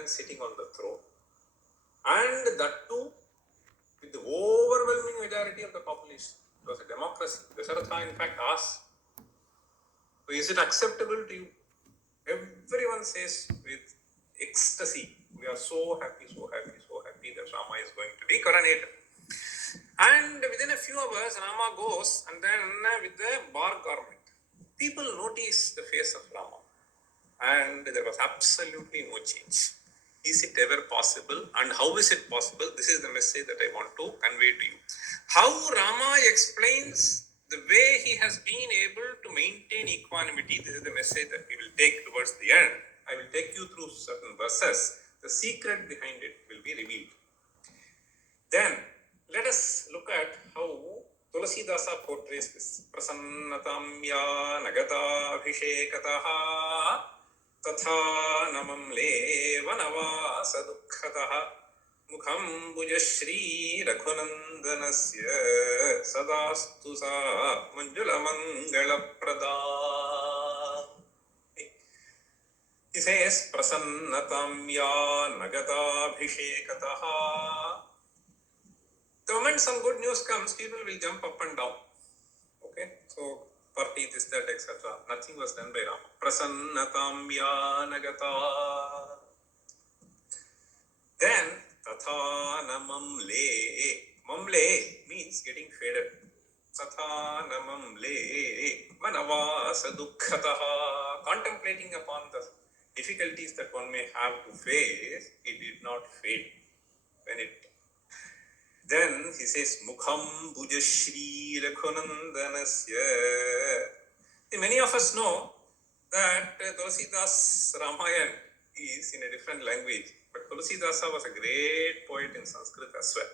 man sitting on the throne. And that too, with the overwhelming majority of the population. It was a democracy. Dasharatha in fact asked, so is it acceptable to you? Everyone says with ecstasy, we are so happy that Rama is going to be coronated. And within a few hours, Rama goes, and then with the bar garment, people notice the face of Rama. And there was absolutely no change. Is it ever possible? And how is it possible? This is the message that I want to convey to you. How Rama explains the way he has been able to maintain equanimity. This is the message that we will take towards the end. I will take you through certain verses. The secret behind it will be revealed. Then, let us look at how Tulasidasa portrays this. Prasannatam ya nagata abhishekataha tatha namam levanava sadukhataha mukham bujashri raghunandanasya sadastu sa manjula mangala prada. He says, Prasannatam ya nagata abhishekataha. The moment some good news comes, people will jump up and down. Okay, so party, this, that, etc. Nothing was done by Rama. Prasannatam ya nagata. Then, tatha namamle. Mamle means getting faded. Tatha namamle. Manavasa dukkhataha. Contemplating upon the difficulties that one may have to face, it did not fade. Then he says, Mukham Bujashri Raghunandanasya. Many of us know that Tulasidas Ramayana is in a different language, but Tulasidasa was a great poet in Sanskrit as well.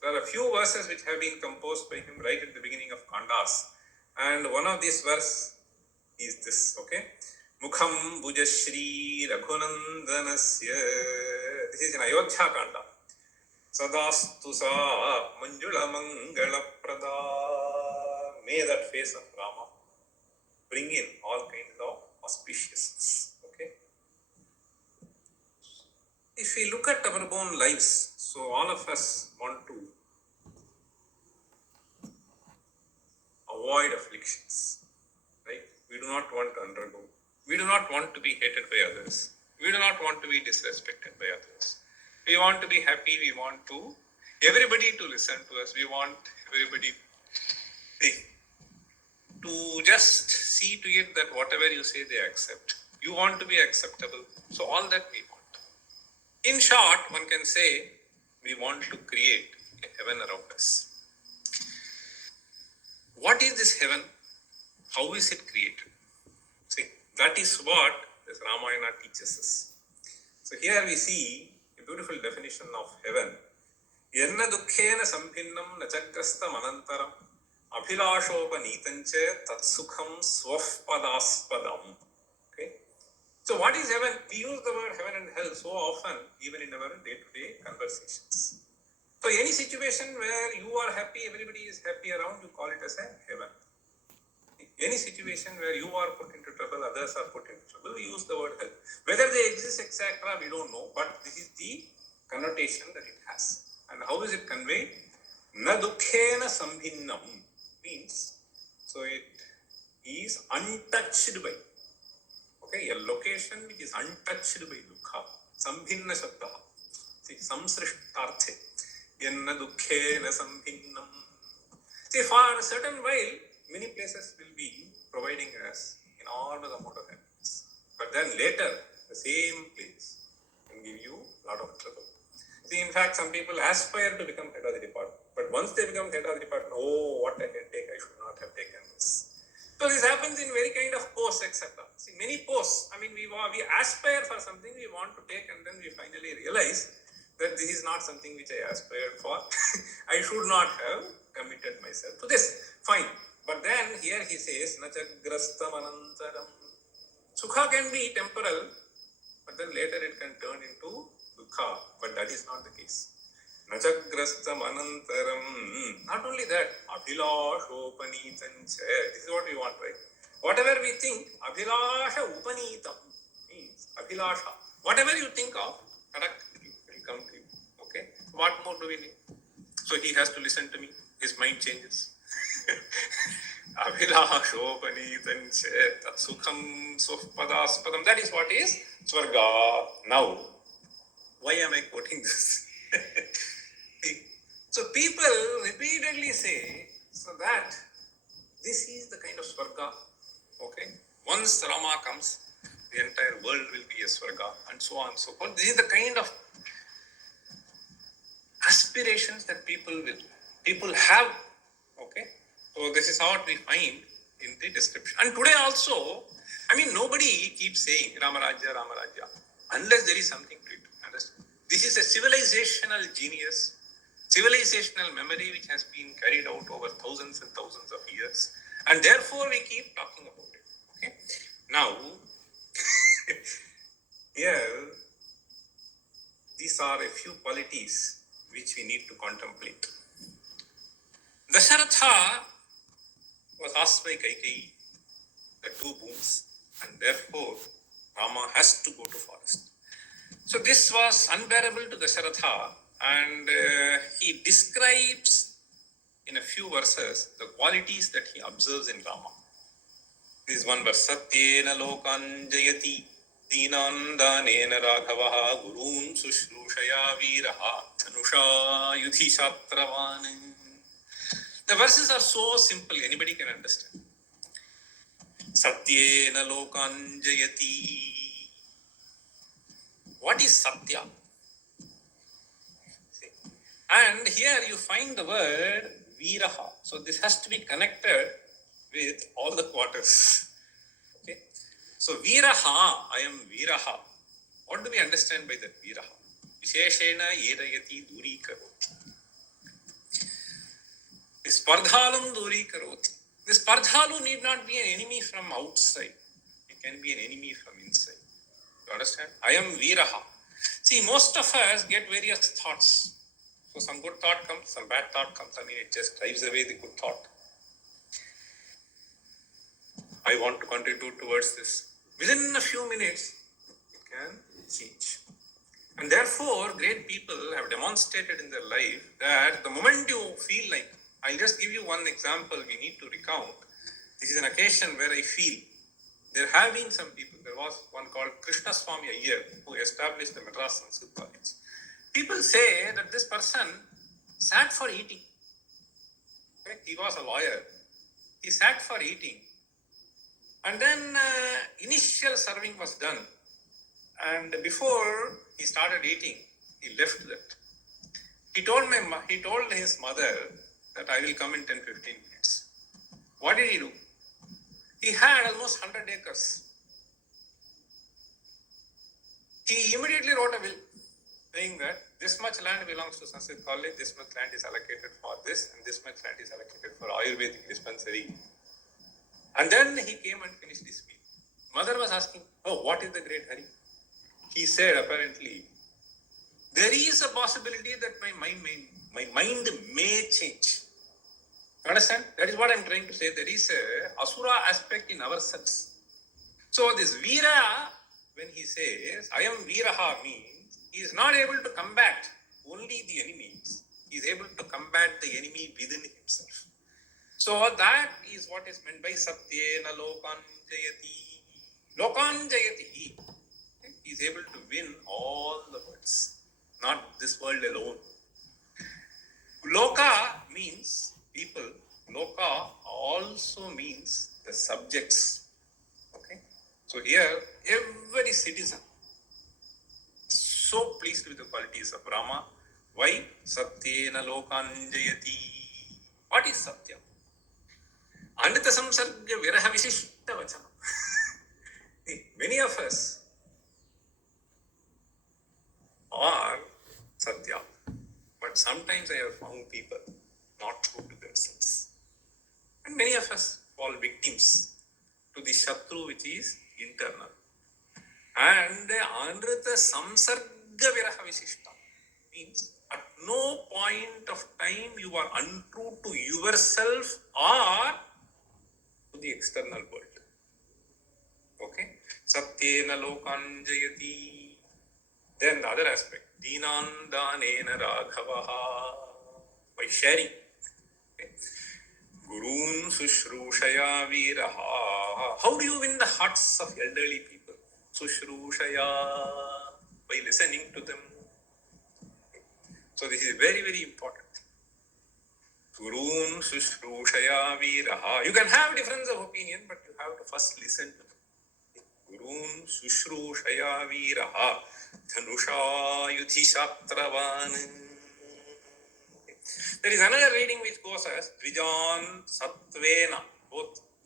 There are a few verses which have been composed by him right at the beginning of Kandas, and one of these verses is this, okay? Mukham Bujashri Raghunandanasya. This is in Ayodhya Kanda. Sadastu sa manjula mangala prada. May that face of Rama bring in all kinds of auspiciousness. Okay. If we look at our own lives, so all of us want to avoid afflictions, right? We do not want to undergo. We do not want to be hated by others. We do not want to be disrespected by others. We want to be happy. We want to everybody to listen to us. We want everybody to just see to it that whatever you say they accept. You want to be acceptable. So all that we want. In short, one can say we want to create a heaven around us. What is this heaven? How is it created? See, that is what this Ramayana teaches us. So here we see a beautiful definition of heaven. Yenna dukkhena sambhinnam nachagrasta manantaram abhilashopanītanche tatsukham svapadaspādam. Okay. So what is heaven? We use the word heaven and hell so often, even in our day-to-day conversations. So any situation where you are happy, everybody is happy around, you call it as a heaven. Any situation where you are put into trouble, others are put into trouble, we use the word hell. Whether they exist, etc., we don't know, but this is the connotation that it has. And how is it conveyed? Na dukkhena sambhinnam means, so it is untouched by. Okay, a location which is untouched by dukkha. Sambhinna shabdaha. See, samsrishtarthe. Yenna dukkhena sambhinnam. See, for a certain while, many places will be providing us enormous amount of happiness. But then later, the same place can give you a lot of trouble. See, in fact, some people aspire to become head of the department. But once they become head of the department, oh, what a headache, I should not have taken this. So this happens in very kind of posts, etc. See, many posts, I mean, we aspire for something we want to take, and then we finally realize that this is not something which I aspired for. I should not have committed myself to this. Fine. But then here he says, Nachagrastam anantaram. Sukha can be temporal, but then later it can turn into dukkha. But that is not the case. Nachagrastam anantaram. Not only that, abhilashopanītancha. This is what we want, right? Whatever we think, abhilasha upanitam means abhilasha. Whatever you think of, Correct? It will come to you. Okay? What more do we need? So he has to listen to me. His mind changes. Abhilashopanithan chet sukham swapadaspradam. That is what is Swarga. Now, why am I quoting this? So people repeatedly say so that this is the kind of Swarga. Okay? Once Rama comes, the entire world will be a Swarga, and so on and so forth. This is the kind of aspirations that people have. Okay? So this is what we find in the description. And today also, I mean, nobody keeps saying Ramarajya, Ramarajya, unless there is something to it. Understand? This is a civilizational genius, civilizational memory which has been carried out over thousands and thousands of years. And therefore, we keep talking about it. Okay? Now, here, these are a few qualities which we need to contemplate. Dasharatha was asked by Kaikeyi the two boons, and therefore Rama has to go to forest. So this was unbearable to Dasharatha, and he describes in a few verses the qualities that he observes in Rama. This is one verse: Satyena lokan jayati deenan danena raghavaha gurun sushrushaya viraha dhanusha yudhi shatravan. The verses are so simple, anybody can understand. Satyena lokan jayati. What is Satya? See? And here you find the word Viraha. So this has to be connected with all the quarters. Okay? So Viraha, I am Viraha. What do we understand by that Viraha? Visheshena yerayati duri karoti. Spardhalum duri karoti. This Spardhalu need not be an enemy from outside. It can be an enemy from inside. You understand? I am Viraha. See, most of us get various thoughts. So some good thought comes, some bad thought comes. I mean, it just drives away the good thought. I want to contribute towards this. Within a few minutes, it can change. And therefore, great people have demonstrated in their life that the moment you feel like, I'll just give you one example we need to recount. This is an occasion where I feel there have been some people. There was one called Krishna Swami Iyer who established the Madras Sanskrit College. People say that this person sat for eating. Okay? He was a lawyer. He sat for eating. And then initial serving was done. And before he started eating, he left that. He told his mother that I will come in 10-15 minutes. What did he do? He had almost 100 acres. He immediately wrote a will saying that this much land belongs to Sanskrit College, this much land is allocated for this, and this much land is allocated for Ayurvedic dispensary. And then he came and finished his meal. Mother was asking, oh, what is the great hurry? He said, apparently, there is a possibility that my mind may change. You understand? That is what I am trying to say. There is a asura aspect in ourselves. So this Veera, when he says, I am Veeraha, means he is not able to combat only the enemies. He is able to combat the enemy within himself. So that is what is meant by Satyena Lokan Jayati. Lokan Jayati. He is able to win all the worlds, not this world alone. Loka means people. Loka also means the subjects. Okay. So here, every citizen so pleased with the qualities of Rama. Why? Satyena Lokan Jayati. What is Satya? Anita Samsarga Viraha Visishta Vachanam. Many of us are Satya. But sometimes I have found people not true to themselves. And many of us fall victims to the Shatru which is internal. And Anrita Samsarga Viraha Visishta means at no point of time you are untrue to yourself or to the external world. Okay? Satyena Lokan Jayati. Then the other aspect, Dinan Danena Raghavaha, by sharing. Okay. Gurun Sushrushaya Viraha. How do you win the hearts of elderly people? Sushrushaya, by listening to them. So this is very, very important. Gurun Sushrushaya Viraha. You can have difference of opinion, but you have to first listen to them. Gurun Sushrushaya Viraha. Dhanusha Yudhishatravan. There is another reading which goes as Dvijan Satvena.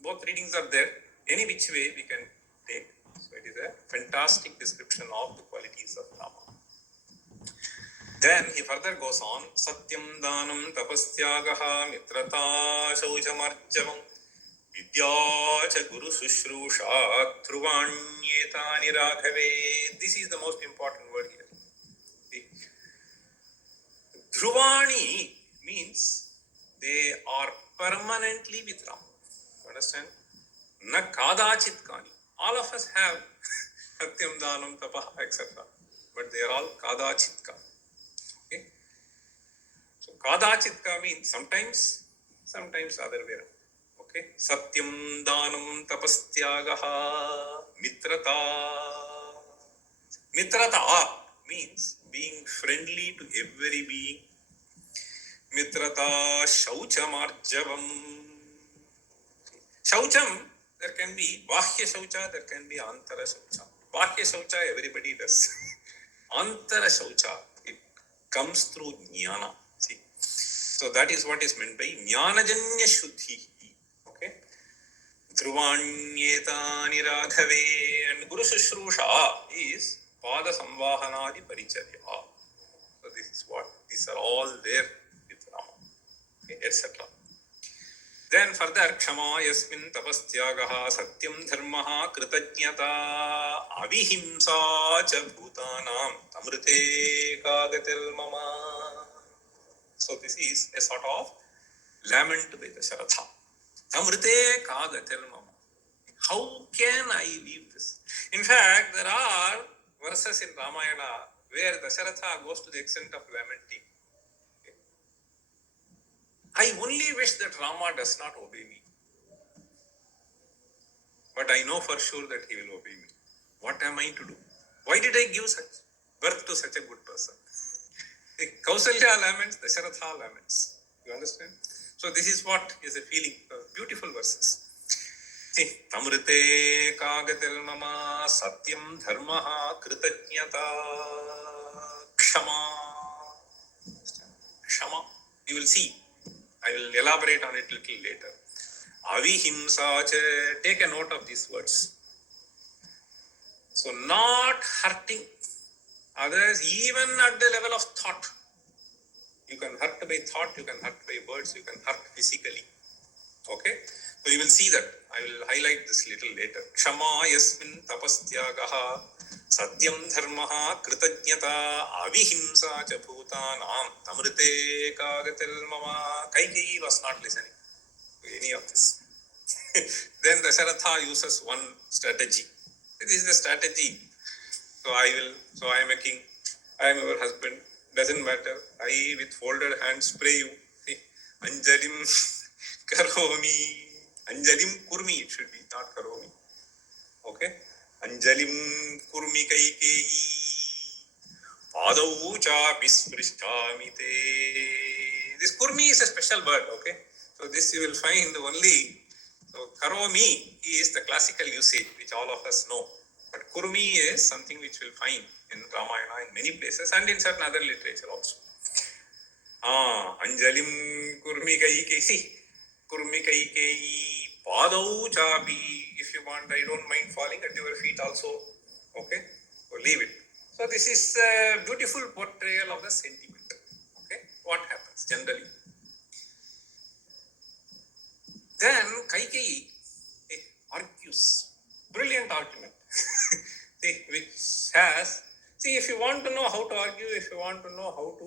Both readings are there. Any which way we can take. So it is a fantastic description of the qualities of Rama. Then he further goes on, Satyam Danam Tapastyagaha Mitrata Shauchamarjavam Vidya Cha Guru Sushrusha Dhruvanyetani Raghave. This is the most important word here. Dhruvani means they are permanently with Ram. Understand? Na kadachit kani. All of us have Satyam Danam Tapaha etc. But they are all kadachitka. Okay? So kadachitka means sometimes other way around. Okay? Satyam Danam Tapastyagaha Mitrata. Mitrata means being friendly to every being. Mitrata Shauchamarjavam. Shaucham, there can be Bahya Shaucha, there can be Antara Shaucha. Bahya Shaucha, everybody does. Antara Shaucha, it comes through Jnana. See? So that is what is meant by Jnanajanya Shuddhi. Okay? Dhruvanyetani Raghave. And Guru Sushrusha is Pada Samvahanadi Paricharya. So this is what, these are all there with Rama. Okay, etc. Then further, Kshama Yasmin Tapastyagaha Satyam Dharmaha Kritajnata Avihimsa Cha Bhutanam Tamrite Kagatil Mama. So this is a sort of lament by Dasharatha. Tamrite Kagatil Mama. How can I leave this? In fact, there are verses in Ramayana where Dasharatha goes to the extent of lamenting. I only wish that Rama does not obey me. But I know for sure that he will obey me. What am I to do? Why did I give such birth to such a good person? Kausalya laments, Dasharatha laments. You understand? So this is what is a feeling. Beautiful verses. See, Tamrite Kagatil Mama Satyam Dharmaha Kritajnata Kshama. Kshama. You will see. I will elaborate on it a little later. Avihimsa cha. Take a note of these words. So not hurting others even at the level of thought. You can hurt by thought, you can hurt by words, you can hurt physically. Okay? So you will see that. I will highlight this little later. Kshama yasmin tapastyagaha satyam dharmaha kritajnata avihimsa cha bhutanam tamrite kagatil mama. Kaikeyi was not listening to any of this. Then Dasharatha uses one strategy. This is the strategy. So I am a king, I am your husband, doesn't matter. I with folded hands pray you. See, Anjalim Karomi. Anjalim Kurmi, it should be, not Karomi. Okay? Anjalim Kurmi Kaikeyi. Padau cha Visprishtamite. This Kurmi is a special word, okay? So this you will find only. So Karomi is the classical usage which all of us know. But Kurmi is something which we'll find in Ramayana in many places and in certain other literature also. Anjalim Kurmi Kaikeyi. See, Kurmi Kaikeyi. Padau chapi. If you want, I don't mind falling at your feet also. Okay? So leave it. So this is a beautiful portrayal of the sentiment. Okay? What happens generally? Then Kaikeyi argues. Brilliant argument. Which has, if you want to know how to argue, if you want to know how to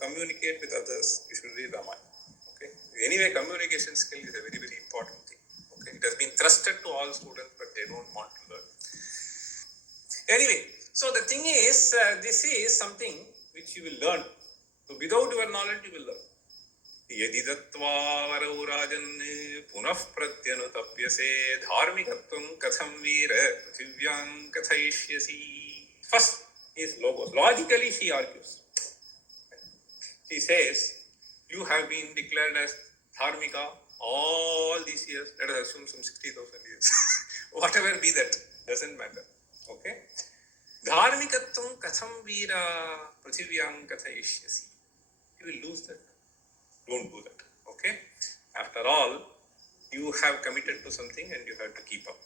communicate with others, you should read Ramayana. Okay? Anyway, communication skill is a very, very important thing. Okay? It has been thrusted to all students, but they don't want to learn. Anyway, So the thing is, this is something which you will learn. So without your knowledge, you will learn. यदि दत्वा वरौ राजन् पुनः प्रत्यनुतप्यसे धार्मिकत्वं कथं वीर पृथिव्यां कथयिष्यसि. First is logos. Logically she argues. She says, you have been declared as dharmika all these years. Let us assume some 60,000 years. Whatever be that, doesn't matter. Okay? Dharmikatvam katham veera prithiviyam kathayishyasi. You will lose that. Don't do that. Okay? After all, you have committed to something and you have to keep up.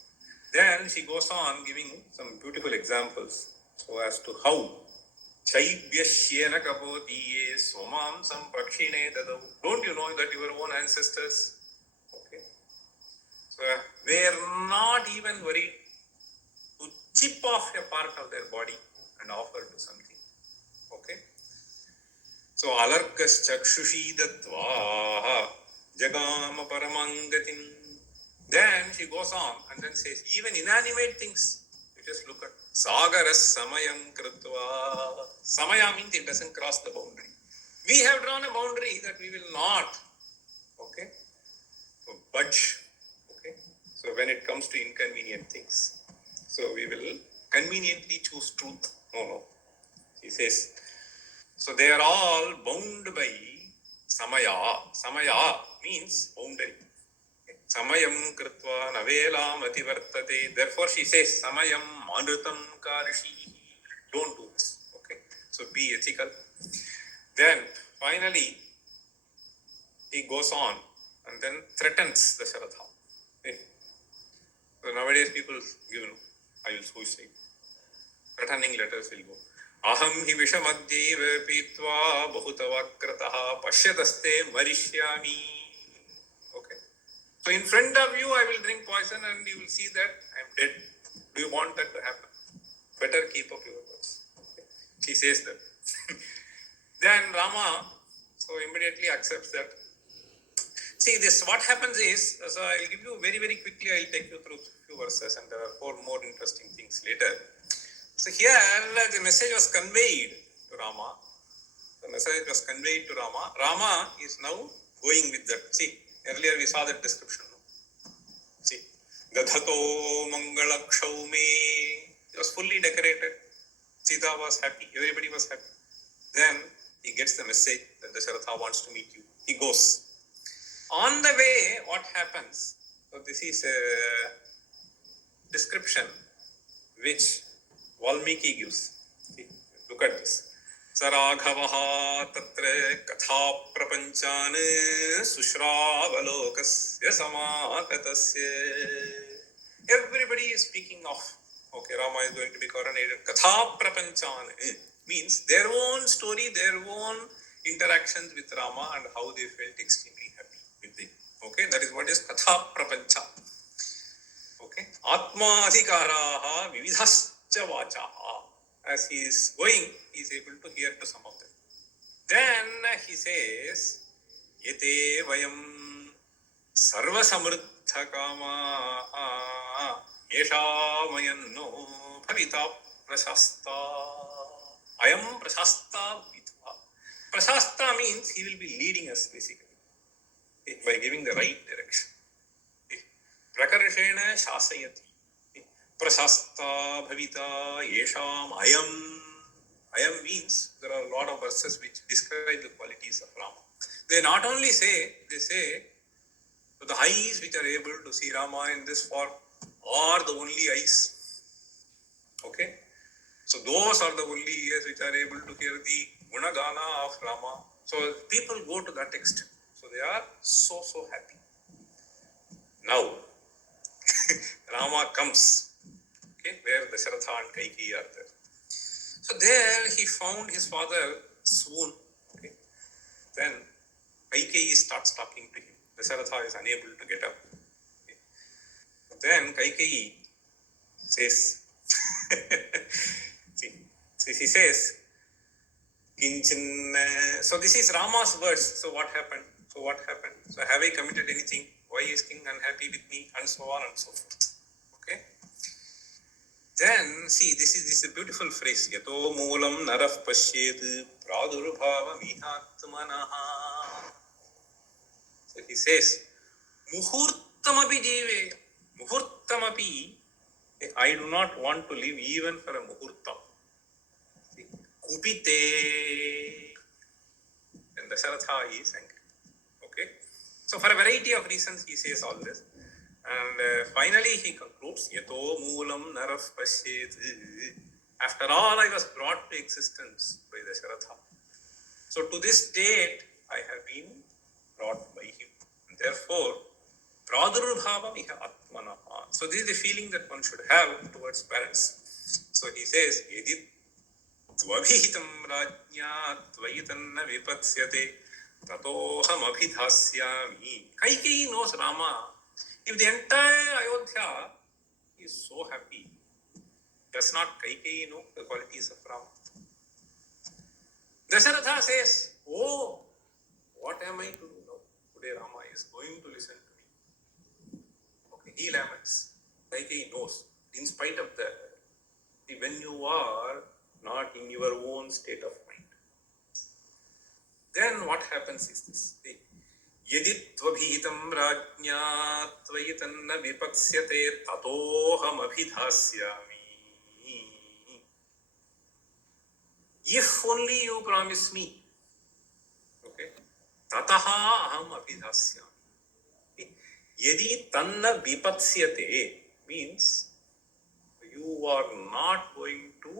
Then she goes on giving some beautiful examples so as to how Chaibhyashyena kapotiye somam samprakshine dadau. Don't you know that your own ancestors, okay, so they are not even worried to chip off a part of their body and offer to something. Okay? So alarkas chakshushi datva jagama paramangatim. Then she goes on and then says, even inanimate things, you just look at sagaras samayam krutva. Samaya means it doesn't cross the boundary. We have drawn a boundary that we will not, okay, budge. Okay, so when it comes to inconvenient things, so we will conveniently choose truth. No. He says, so they are all bound by samaya. Samaya means boundary. Samayam krutva navelam ativartate. Therefore she says, samayam manrutam karishi. Don't do this. Okay, so be ethical. Then finally he goes on and then threatens the Sharatha. Okay. So nowadays people give, I will suicide. Threatening letters will go. Aham hi vishamadhyeva pitva bahutavakrataha pashyataste marishyami. Okay. So in front of you I will drink poison and you will see that I am dead. Do you want that to happen? Better keep up your words. Okay. She says that. Then Rama so immediately accepts that. See, this what happens is, so I will give you very, very quickly, I will take you through a few verses and there are 4 more interesting things later. So here the message was conveyed to Rama. The message was conveyed to Rama. Rama is now going with that. See, earlier we saw that description. See, Dadhato Mangalakshaume. It was fully decorated. Sita was happy. Everybody was happy. Then he gets the message that Dasharatha wants to meet you. He goes. On the way, what happens? So this is a description which Valmiki gives. See, look at this. Saraghavaha tatra katha prapanchan sushravalokasya samakatasya. Everybody is speaking of, okay, Rama is going to be coronated. Katha prapanchan means their own story, their own interactions with Rama and how they felt extremely happy with him. Okay, that is what is katha prapancha. Okay, atma adhikaraha vividhascha vachaha. As he is going, he is able to hear to some of them. Then he says, yete vayam sarva samruddha kama yesha mayanno bhavita prashasta. Ayam prashasta vitva. Prashasta means he will be leading us basically by giving the right direction. Prakarshena shasayati. Prashasta bhavita yesham ayam. Ayam means there are a lot of verses which describe the qualities of Rama. They not only say, they say the eyes which are able to see Rama in this form are the only eyes. Okay. So those are the only ears which are able to hear the gunagana of Rama. So people go to that extent. So they are so happy. Now, Rama comes, okay, where Dasharatha and Kaikeyi are there. So there he found his father swoon. Okay. Then Kaikeyi starts talking to him. Dasharatha is unable to get up. Okay. Then Kaikeyi says, see, he says, Kinchin. So this is Rama's words. So what happened? So have I committed anything? Why is king unhappy with me? And so on and so forth. Okay. Then, see, this is a beautiful phrase. Yato moolam naraf pashyet pradurbhava mihatmanaha. So he says, muhurtamapi jive. Muhurtamapi, I do not want to live even for a muhurtam. Kupite. And Dasharatha is angry. Okay. So for a variety of reasons, he says all this. And finally, he concludes, Yato moolam naraf pashyet. After all, I was brought to existence by Dasharatha. So to this state, I have been brought by him. Therefore, pradurbhava miha atmanaha. So this is the feeling that one should have towards parents. So he says, Yedi tvabhitam rajnya tvayitanna vipatsyate tatoham abhidhasyami. Kaikeyi knows Rama. If the entire Ayodhya is so happy, does not Kaikeyi know the qualities of Rama? Dasharatha says, oh, what am I to do now? Today Rama is going to listen to me. Okay, he laments. Kaikeyi knows. In spite of that, when you are not in your own state of mind, then what happens is this. Yadi tvabhitam rajnya tvayitanna vipaksyate tatoham abhidhasyami. If only you promise me, okay, tataha aham abhidhasyami. Yadi tanna vipaksyate means you are not going to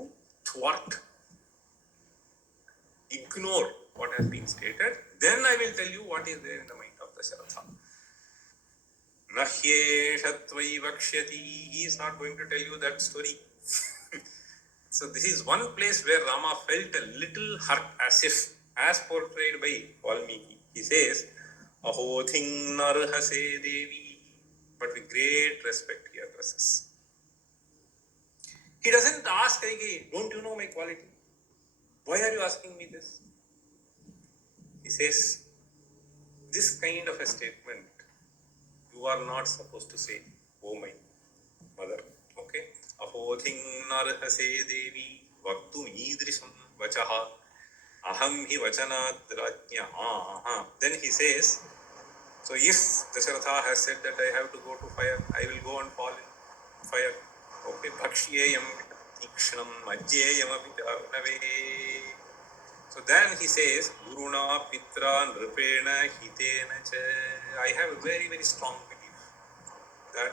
thwart, ignore what has been stated, then I will tell you what is there in the mind of Dasharatha. Nahyesha tvai vakshyati. He is not going to tell you that story. So this is one place where Rama felt a little hurt, as portrayed by Valmiki. He says, Aho thing narhase devi. But with great respect he addresses. He doesn't ask, don't you know my quality? Why are you asking me this? He says, this kind of a statement, you are not supposed to say, oh my mother. Okay? Ahodhing narhase devi vaktum idrisham vachaha aham hi vachanat rajnya. Then he says, so if Dasharatha has said that I have to go to fire, I will go and fall in fire. Okay? Bhakshyeyam tikshnam ajyeyam abhinave. So then he says, Guruna Pitra Nripena Hitena Cha. I have a very, very strong belief that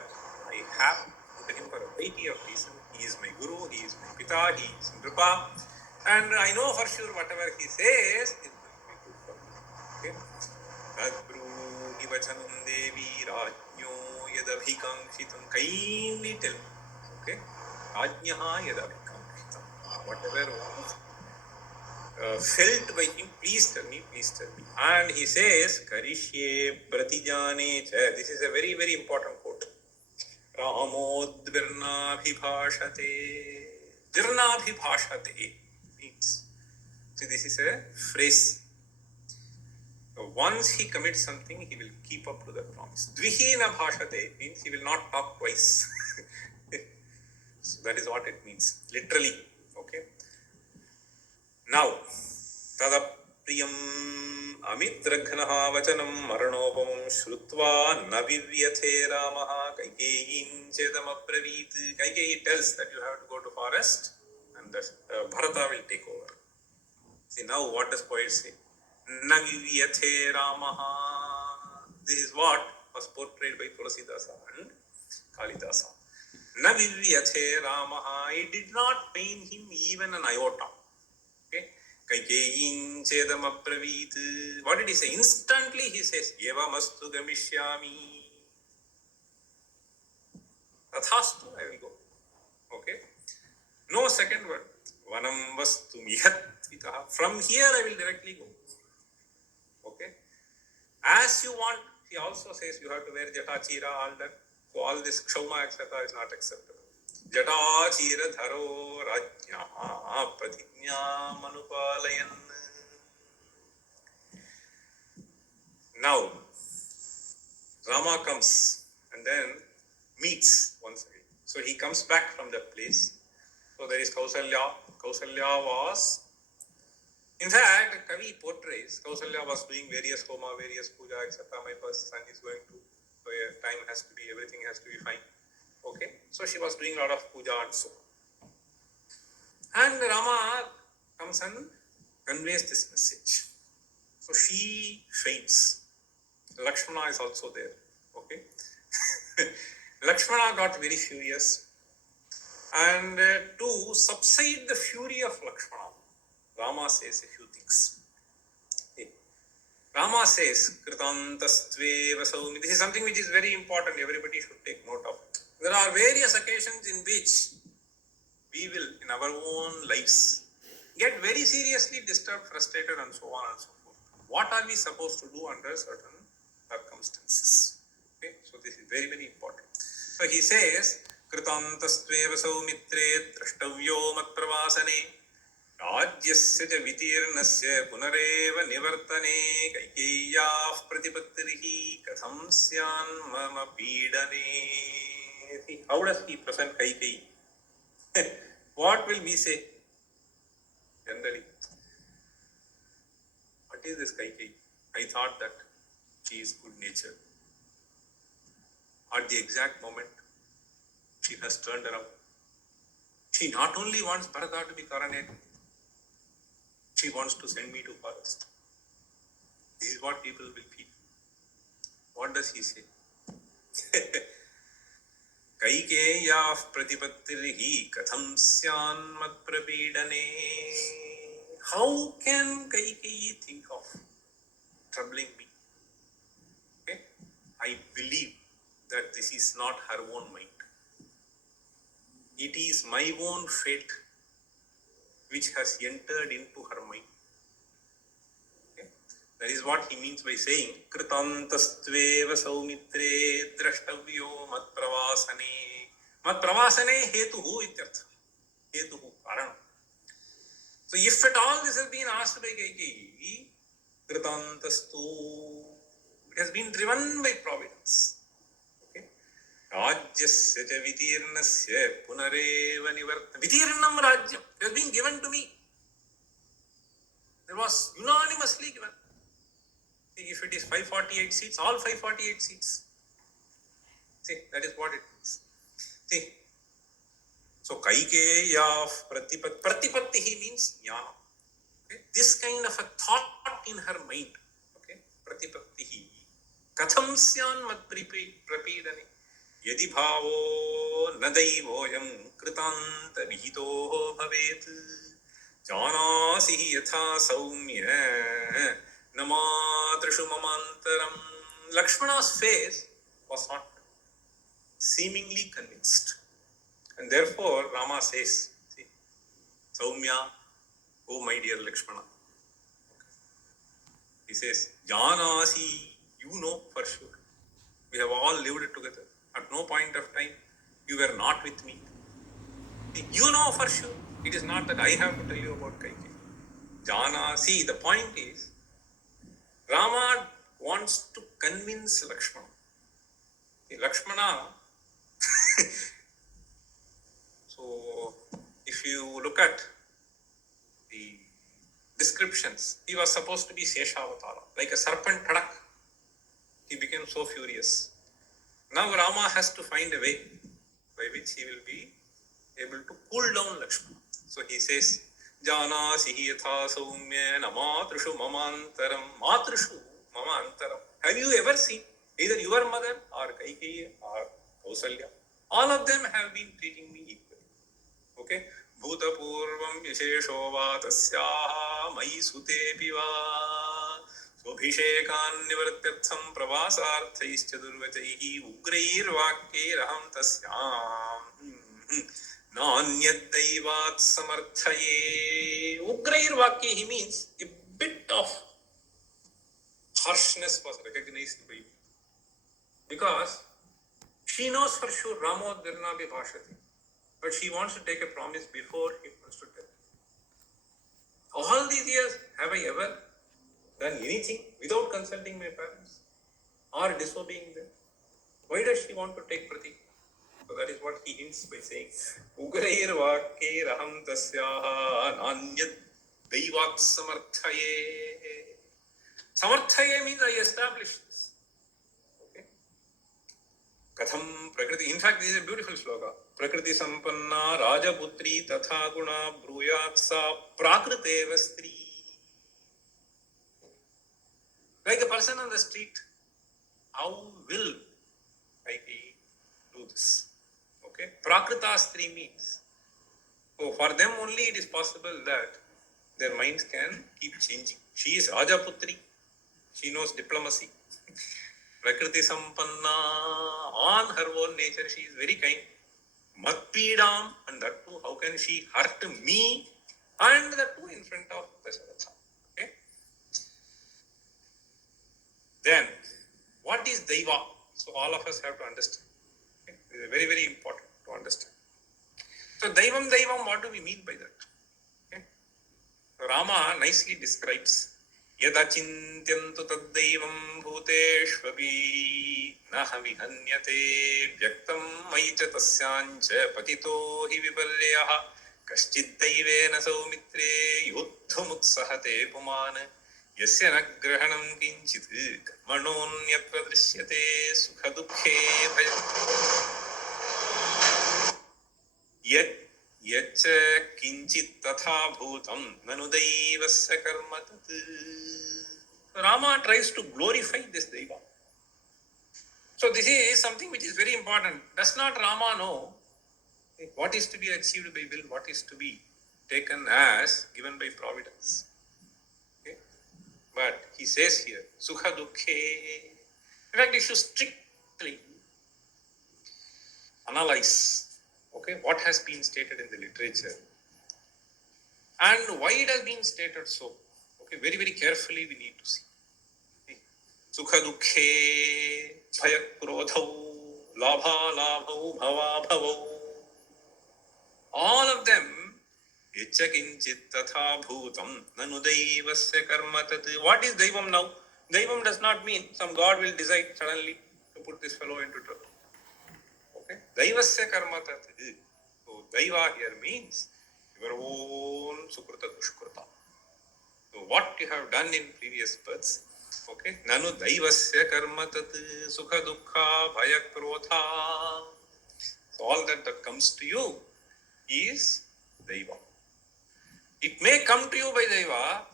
I have put him for a variety of reasons. He is my Guru, he is my Pita, he is Nripa, and I know for sure whatever he says is going to be good for me. Okay? Tadbru Hivachanam Devi Rajnyo Yadabhikangshitam. Kindly tell me. Okay? Rajnyaha Yadabhikangshitam. Whatever was felt by him, please tell me, please tell me. And he says, Karishye pratijane cha. This is a very, very important quote. Ramodvirnabhibhashate. Virnabhibhashate means, see, this is a phrase. Once he commits something, he will keep up to that promise. Dvihina bhashate means he will not talk twice. So that is what it means, literally. Okay. Now, tada priyam amitraghnaha vachanam maranopamam shrutva navivyathe ramaha kaikeyin chedam abravit. Kaikeyi tells that you have to go to forest and Bharata will take over. See, now what does poet say? Navivyathe ramaha. This is what was portrayed by Tulasidasa and Kalidasa. Navivyathe ramaha. It did not pain him even an iota. Okay. Kaikeyin chedam abravit. What did he say? Instantly he says, Eva mastu gamishyami. Tathastu, I will go. Okay. No second word. Vanam vastu mihatvitaha. From here I will directly go. Okay. As you want, he also says you have to wear jatachira, all that. So all this kshauma, etc. is not acceptable. Jatachira dharo rajnya pratignya manupalayan. Now, Rama comes and then meets once again. So he comes back from that place. So there is Kausalya. Kausalya was, in fact, Kavi portrays Kausalya was doing various homa, various puja, etc. My first son is going to, so time has to be, everything has to be fine. Okay, so she was doing a lot of puja and so. And Rama comes and conveys this message. So she faints. Lakshmana is also there. Okay. Lakshmana got very furious. And to subside the fury of Lakshmana, Rama says a few things. Okay. Rama says, Kritantastveva Saumi. This is something which is very important. Everybody should take note of it. There are various occasions in which we will, in our own lives, get very seriously disturbed, frustrated, and so on and so forth. What are we supposed to do under certain circumstances? Okay, so this is very, very important. So he says, Kritantastveva Saumitre Drashtavyo Matpravasane Rajyasya ja vitirnasya punareva nivartane Kaikeyyah pratipattrihi katham syan mama pidane. How does he present Kaikeyi? What will we say generally? What is this Kaikeyi? I thought that she is good natured. At the exact moment, she has turned around. She not only wants Bharata to be coronated, she wants to send me to forest. This is what people will feel. What does he say? Kaikeyyah pratipattrihi katham syan mat prapidane. How can Kaikeyi think of troubling me? Okay? I believe that this is not her own mind. It is my own fate which has entered into her mind. Okay? That is what he means by saying, Kritantastveva Saumitre Drashtavyo Matpravasane. Matpravasane hetuhu ityartha. Hetuhu, karanam. So if at all this has been asked by Kaikeyi, Kritantastu, it has been driven by providence. Okay? Rajyasya ja vitirnasya punareva nivartana. Vitirnam rajyam. It has been given to me. It was unanimously given. See, if it is 548 seats, all 548 seats. See, that is what it means. See, so Kaikeyyah pratipattihi means jnana. Okay? This kind of a thought in her mind. Okay? Pratipattihi. Katham syan mat prapidane. Yadi bhavo nadaivoyam kritanta vihito bhavet. Janasi yatha saumya namatrishu mamantaram. Lakshmana's face was not seemingly convinced. And therefore Rama says, see, Saumya, oh my dear Lakshmana. He says, Janasi, you know for sure. We have all lived together. At no point of time, you were not with me. You know for sure. It is not that I have to tell you about Kaikeyi. Janasi, the point is, Rama wants to convince Lakshmana. See, Lakshmana, so if you look at the descriptions, he was supposed to be Seshavatara, like a serpent Tadak. He became so furious. Now Rama has to find a way by which he will be able to cool down Lakshmana. So he says, Janasi yatha saumya namatrishu mamantaram. Matrishu mamantaram. Have you ever seen either your mother or Kaikeyi or Kausalya? All of them have been treating me equally. Okay? Bhuta purvam yashesho va tasyaha mai sute piva. Svabhishekan nivartyartham pravasarthaischa durvachaihi ugrair vakyairaham tasyam. Nanyadaivat samarthaye. Ugrair vakyahi means a bit of harshness was recognized by me. Because she knows for sure Ramo Dirna Bhashati. But she wants to take a promise before he wants to tell. All these years, have I ever done anything without consulting my parents or disobeying them? Why does she want to take pratik? So that is what he hints by saying, Ugrair Vakke Raham Tasyaha Nanyad Daivat Samarthaye. Samarthaye means I establish this. Okay. Katham Prakriti. In fact, this is a beautiful sloka. Prakriti Sampanna Rajaputri Tatha Guna Bruyatsa Prakriteva Stri. Like a person on the street, how will I do this? Okay. Prakrita Stri means. So for them only it is possible that their minds can keep changing. She is Rajaputri. She knows diplomacy. Prakriti Sampanna, on her own nature, she is very kind. Matpidam, and that too, how can she hurt me? And that too in front of Dasharatha. Okay? Then, what is Daiva? So all of us have to understand. Okay? It is very, very important to understand. So Daivam, what do we mean by that? Okay? So Rama nicely describes Yadachintyantu taddaivam bhuteshvapi naha vihanyate vyaktam maicha tasyancha patito hi viparyaha kaschiddaivena saumitre yudhamutsahate puman yasya na grahanam kinchit karmanonyatra drishyate sukha dukhe bhajam यच्च किंचित तथा भूतम ननु दैवस्य कर्म तत्. Rama tries to glorify this Deva. So this is something which is very important. Does not Rama know what is to be achieved by will, what is to be taken as given by providence? Okay? But he says here, Sukha Dukhe. In fact, if you strictly analyze what has been stated in the literature and why it has been stated so. Very, very carefully we need to see. Sukha dukhe, bhayak krodhau, labha labhau, bhava bhavau. All of them, yaccha kinchit tatha bhutam, nanu daivasya karma tat. What is daivam now? Daivam does not mean some God will decide suddenly to put this fellow into trouble. Daivasya karma tat. So daiva here means your own sukrita dushkrita. So what you have done in previous births. Nanu daivasya karma tat sukha dukkha bhaya krodha. So all that comes to you is daiva. It may come to you by daiva,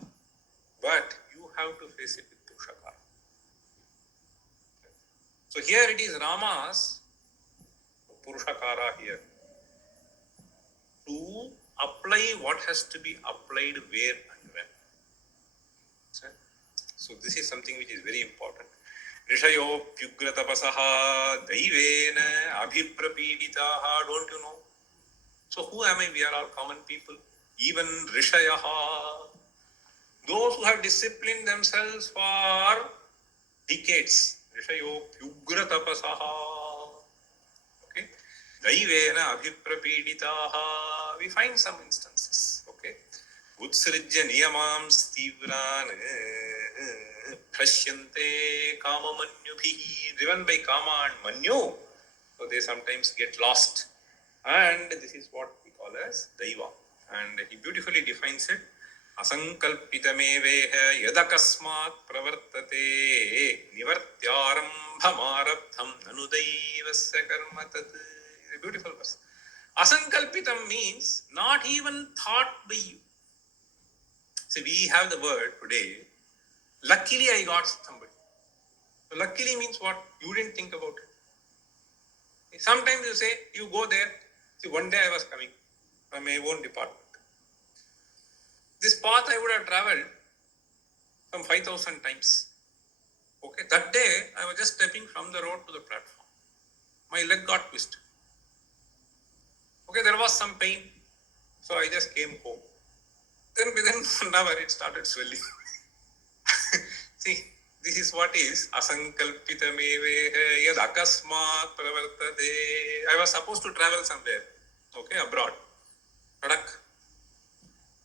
but you have to face it with purushakara. So here it is Rama's purushakara here to apply what has to be applied where and when. So this is something which is very important. Rishayo pyugratapasaha daivena abhiprapiditaha. Don't you know? So who am I? We are all common people. Even Rishayaha, those who have disciplined themselves for decades. Rishayo pyugratapasaha. Okay. Daivena abhiprapiditaha. We find some instances. Okay. Utsrijya niyamam stivran prashyante kama manyubhi. Driven by kama and manyu. So they sometimes get lost. And this is what we call as daiva. And he beautifully defines it. Asankalpitameveha yadakasmat pravartate nivartyarambhamarabdham nanudaivasya karma tat. A beautiful verse. Asankalpitam means not even thought by you. So we have the word today, luckily I got somebody. So luckily means what? You didn't think about it. Sometimes you say, you go there. See, one day I was coming from my own department. This path I would have traveled some 5,000 times. Okay, that day I was just stepping from the road to the platform. My leg got twisted. Okay, there was some pain. So I just came home. Then within 1 hour it started swelling. See, this is what is asankalpitameveha yad akasmat pravartate. I was supposed to travel somewhere, abroad. Kadak.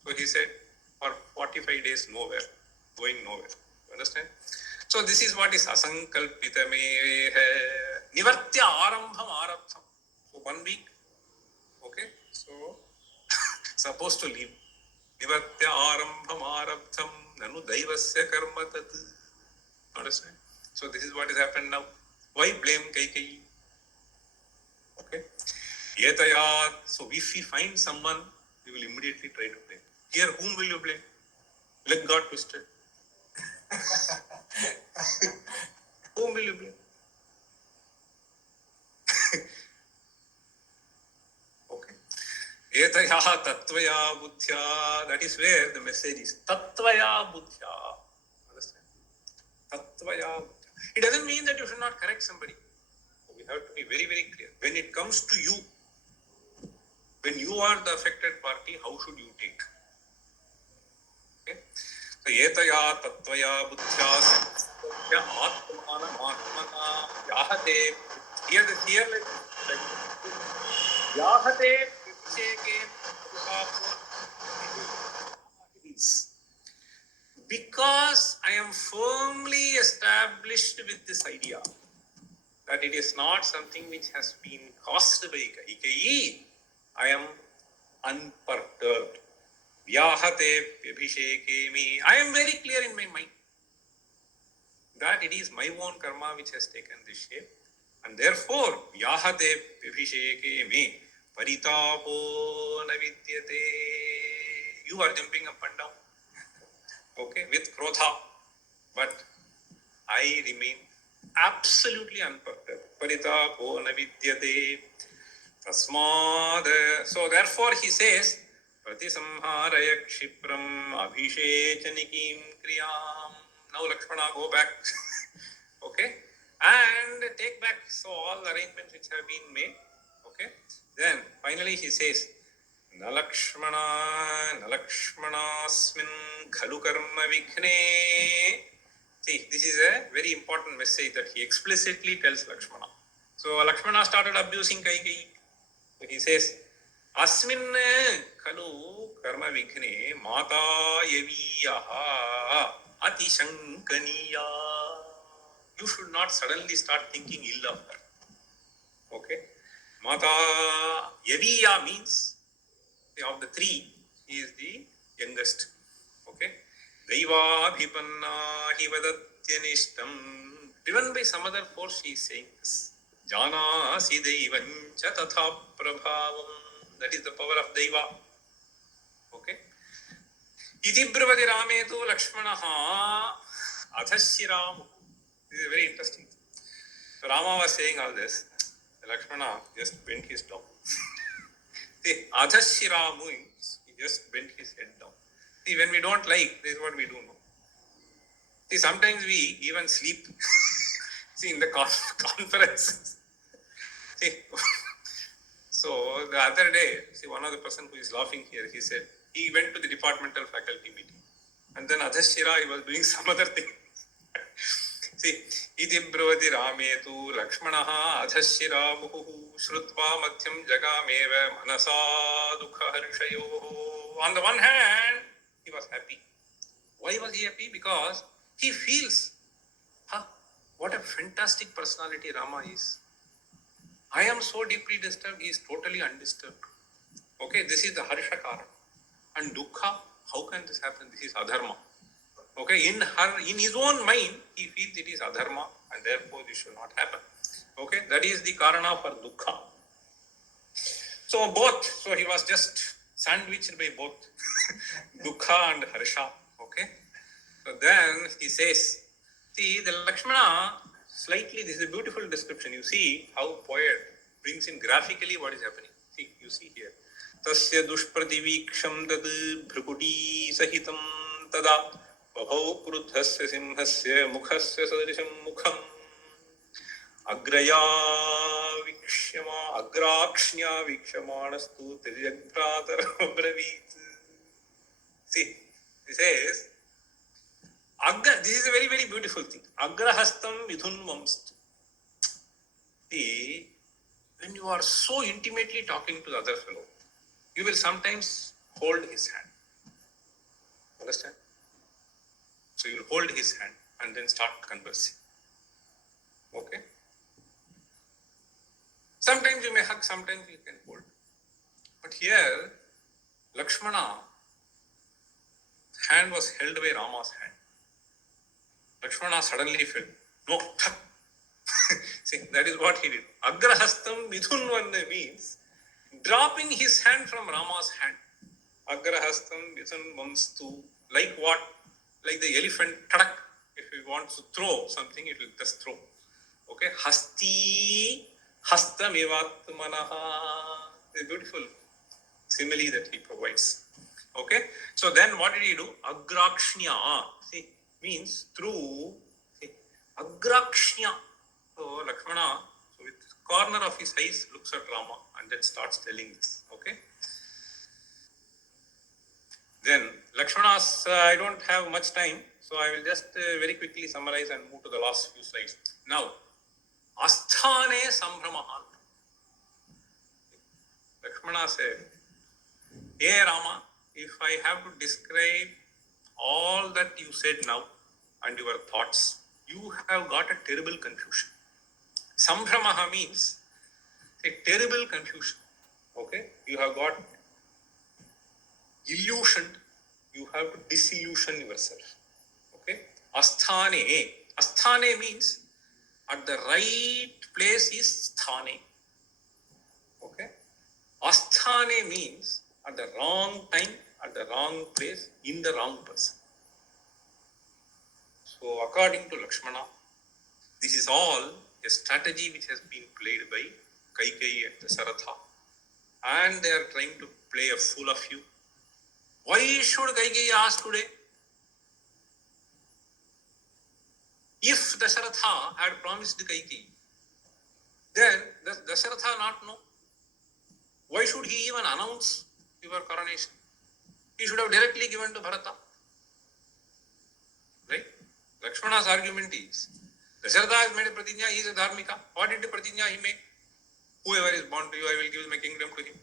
So he said, for 45 days nowhere, going nowhere. You understand? So this is what is asankalpitameveha nivartya arambham arabdham. So 1 week. Okay, so supposed to leave. Nivatya arambham arabdham nanu daivasya karma tat. Understand? So this is what has happened now. Why blame Kaikeyi? Okay. Etayat. So if we find someone, we will immediately try to blame. Here, whom will you blame? Leg got twisted. Whom will you blame? Okay. Etaya tatvaya buddhya. That is where the message is. Tatvaya buddhya. Understand? Tatvaya buddhya. It doesn't mean that you should not correct somebody. We have to be very, very clear. When it comes to you, when you are the affected party, how should you take? Okay. So, etaya tatvaya buddhya atmana atmana yahate. Here like yahate because I am firmly established with this idea that it is not something which has been caused by Kaikeyi, I am unperturbed. Vyahate vyabhisheke me. I am very clear in my mind that it is my own karma which has taken this shape, and therefore vyahate vyabhisheke me paritapo na vidyate. You are jumping up and down, okay, with krodha, but I remain absolutely unperturbed. Paritapo na vidyate. Tasmad. So therefore he says, Pratisamharaya kshipram abhishechanikim kriyam. Now Lakshmana, go back. Okay. And take back so all the arrangements which have been made. Okay. Then finally he says, Nalakshmanasmin khalu karma vighne. See, this is a very important message that he explicitly tells Lakshmana. So Lakshmana started abusing Kaikeyi. So he says, Asmin khalu karma vighne mata yaviyaha atishankaniya. You should not suddenly start thinking ill of her. Okay. Mata yaviya means of the three, he is the youngest. Okay. Daiva bhipanna hivadatyanishtam. Driven by some other force, she is saying this. Janasi daivancha tatha prabhavam. That is the power of Daiva. Okay. Iti bravati rametu Lakshmanaha adhashiramu. This is very interesting. So Rama was saying all this. Lakshmana just bent his down. See, adhashiramu means he just bent his head down. See, when we don't like, this is what we do now. See, sometimes we even sleep. See, in the conferences. See, so the other day, see, one of the person who is laughing here, he said, he went to the departmental faculty meeting. And then Adhashira, he was doing some other thing. See, iti bravati rametu Lakshmanaha adhashira muhu shrutva madhyam jagameva manasa dukha harshayo. On the one hand, he was happy. Why was he happy? Because he feels, what a fantastic personality Rama is. I am so deeply disturbed, he is totally undisturbed. Okay, this is the harsha karan. And dukkha, how can this happen? This is adharma. Okay, in his own mind, he feels it is adharma and therefore this should not happen. Okay, that is the karana for dukkha. So both, so he was just sandwiched by both dukkha and harsha. Okay, so then he says, see, the Lakshmana, slightly, this is a beautiful description. You see how poet brings in graphically what is happening. See, you see here. Tasya dushprativiksham tad bhrukuti sahitam tada babhau krudhasya simhasya mukhasya sadrisham mukham agraya vikshama agrakshnya vikshamaanastu tiryagratar bravit. See, he says, this is a very, very beautiful thing. Agrahastam vidhunvamstu. See, when you are so intimately talking to the other fellow, you will sometimes hold his hand. Understand? So you will hold his hand and then start conversing. Okay? Sometimes you may hug, sometimes you can hold. But here, Lakshmana hand was held by Rama's hand. Lakshmana suddenly felt, no, see, that is what he did. Agrahastam Mithunvanna means dropping his hand from Rama's hand. Agrahastam Mithunvanstu. Like what? Like the elephant tadak. If he wants to throw something, it will just throw. Okay? Hasti Hastamivatmanaha. The beautiful simile that he provides. Okay? So then what did he do? Agrakshnya. See, means through. See, Agrakshnya. So Lakshmana, so with corner of his eyes, looks at Rama and then starts telling this. Okay? Then Lakshmana's, I don't have much time, so I will just very quickly summarize and move to the last few slides. Now, Asthane Sambhramahan. Lakshmana said, hey Rama, if I have to describe all that you said now and your thoughts, you have got a terrible confusion. Sambhramaha means a terrible confusion. Okay? You have got illusioned. You have to disillusion yourself. Okay? Asthane. Asthane means at the right place is sthane. Okay? Asthane means at the wrong time, at the wrong place, in the wrong person. So according to Lakshmana, this is all a strategy which has been played by Kaikeyi and Dasharatha, and they are trying to play a fool of you. Why should Kaikeyi ask today? If Dasharatha had promised Kaikeyi, then does Dasharatha not know? Why should he even announce your coronation? He should have directly given to Bharata. Right? Lakshmana's argument is, Dasharatha has made a pratigna, he is a dharmika. What did the pratigna he make? Whoever is born to you, I will give my kingdom to him.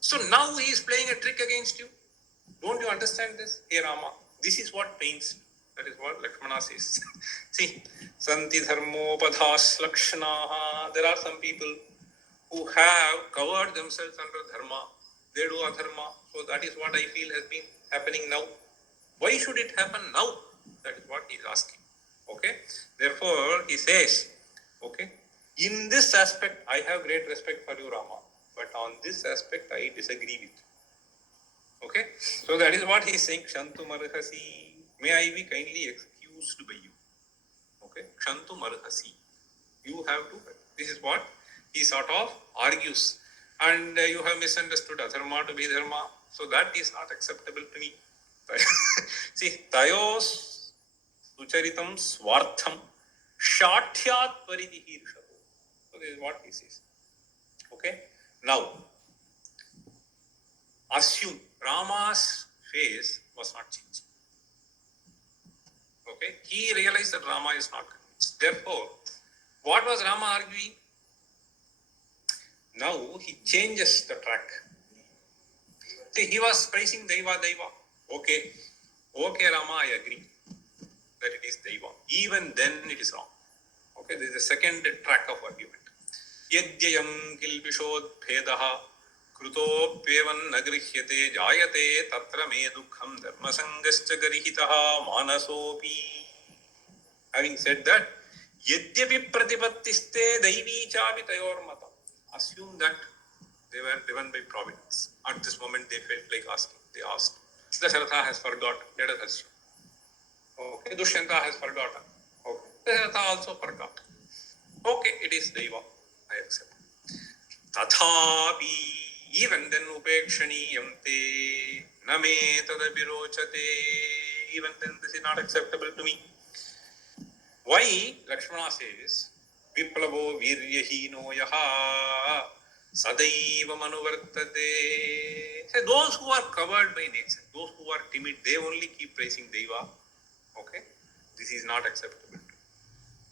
So now he is playing a trick against you. Don't you understand this? Hey Rama, this is what pains me. That is what Lakshmana says. See, Santi Dharmopadhas Lakshanaha. There are some people who have covered themselves under dharma. They do adharma. So that is what I feel has been happening now. Why should it happen now? That is what he is asking. Okay. Therefore, he says, okay, in this aspect, I have great respect for you, Rama. But on this aspect, I disagree with you. Okay. So that is what he is saying. Kshantu marhasi. May I be kindly excused by you. Okay. Kshantu marhasi. You have to. This is what he sort of argues. And you have misunderstood adharma to be dharma. So that is not acceptable to me. See, tayos sucharitam swartham shathyat paridihi rishabho. So this is what he says. Okay. Now, assume Rama's face was not changing. Okay. He realized that Rama is not convinced. Therefore, what was Rama arguing? Now he changes the track. See, he was praising Deva. Okay, Rama, I agree that it is Deva. Even then it is wrong. Okay, there is a second track of argument. Yadyayam kilbishod bhedaha krutopyevan nagrihyate jayate tatra me dukkham dharmasangascha garihitaha manasopi. Having said that, yadyapi pratipattiste daivi chapi tayor mata. Assume that they were driven by providence. At this moment, they felt like asking. They asked. Dasharatha has forgotten. Let us assume. Okay. Dushyanta has forgotten. Okay. Dasharatha also forgot. Okay. It is Deva. I accept. Tathapi. Even then, upekshaniyam te name tadabirochate. Even then, this is not acceptable to me. Why? Lakshmana says, Viplavo viryahino yaha sadaiva manuvartate. Say, those who are covered by nature, those who are timid, they only keep praising Deva. Okay? This is not acceptable.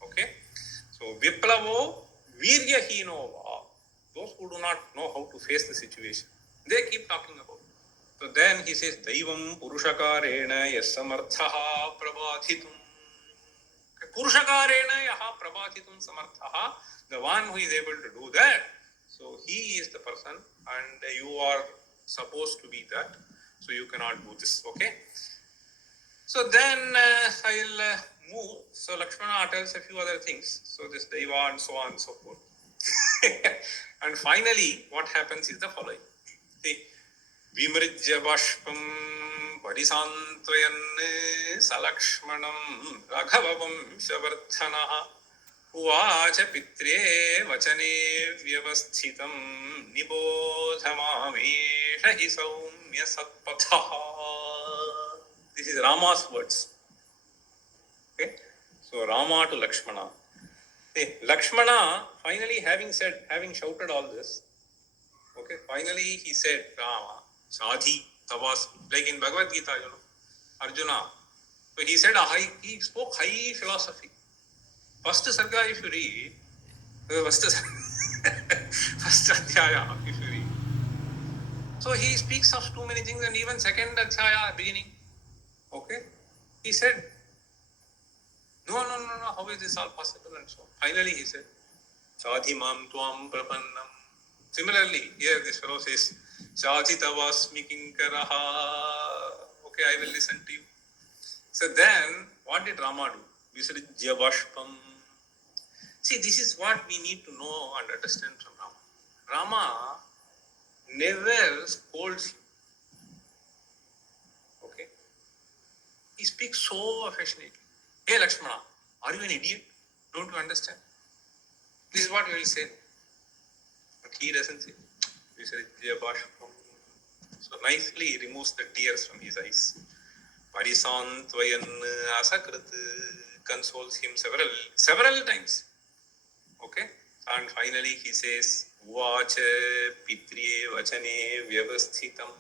Okay? So, Viplavo viryahino va. Those who do not know how to face the situation, they keep talking about it. So then he says, Daivam Purushakarena yasamarthaha prabadhitum. Purushakarena Nirbahayaha prabhatitum samarthaha, the one who is able to do that. So he is the person, and you are supposed to be that. So you cannot do this. Okay. So then I'll move. So Lakshmana tells a few other things. So this Daiva and so on and so forth. And finally, what happens is the following. See, Vimrijya Bashpam Parisantrayan Salakshmanam Raghavam Shavardhanaha Uvacha Pitre Vachane Vyavasthitam Nibodhamamesha hi Saumya Satpathaha. This is Rama's words. Okay? So Rama to Lakshmana. See, Lakshmana finally having shouted all this, okay, finally he said, Rama, Sadhi, Tavas, like in Bhagavad Gita, Arjuna. So he said, he spoke high philosophy. First Sarga, if you read, first Adhyaya, if you read. So he speaks of too many things, and even second Adhyaya, beginning, okay, he said, no, how is this all possible? And so finally he said, Sadhi mam tuam prapannam. Similarly, here this fellow says, Sadhi tavasmi kinkaraha. Okay, I will listen to you. So then, what did Rama do? Visrijya Bashpam. See, this is what we need to know and understand from Rama. Rama never scolds you. Okay? He speaks so affectionately. Hey Lakshmana, are you an idiot? Don't you understand? This is what we will say. But he doesn't say. He said, so nicely removes the tears from his eyes. Parisantvayan asakrit, consoles him several times. Okay? And finally he says, Vacha pitriye vachane vyavasthitam.